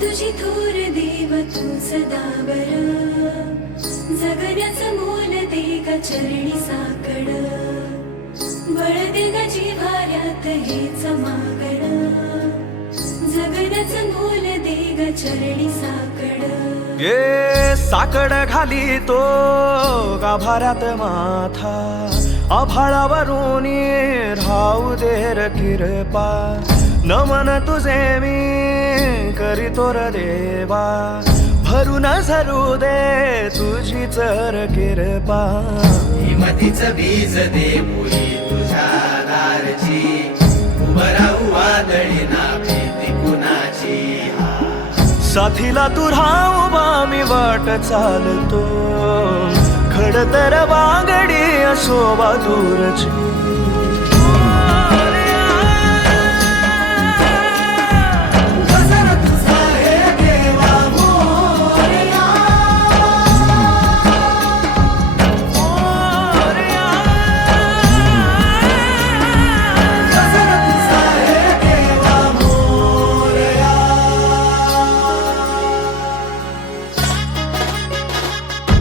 तुझी थोर देव तू सदा बर. जगण्याचं मोल दे का चरणी साकड. बळ दे का जिव्हाऱ्यात हे मागण जगण्याचं मोल दे ग चरणी साकड. ये साकड घाली तो गाभाऱ्यात माथा. आभाळावरून राहू दे किरपा नमन तुझे मी करीतो र देवा. भरून झरू दे तुझी चर किरपा. हिमतीचं बीज दे मुली तुझ्या दारची. उभं राहू वादळी ना भीती कुणाची. साथीला तू राहू मी वाट चालतो. खडतर वागडी असो दूरची.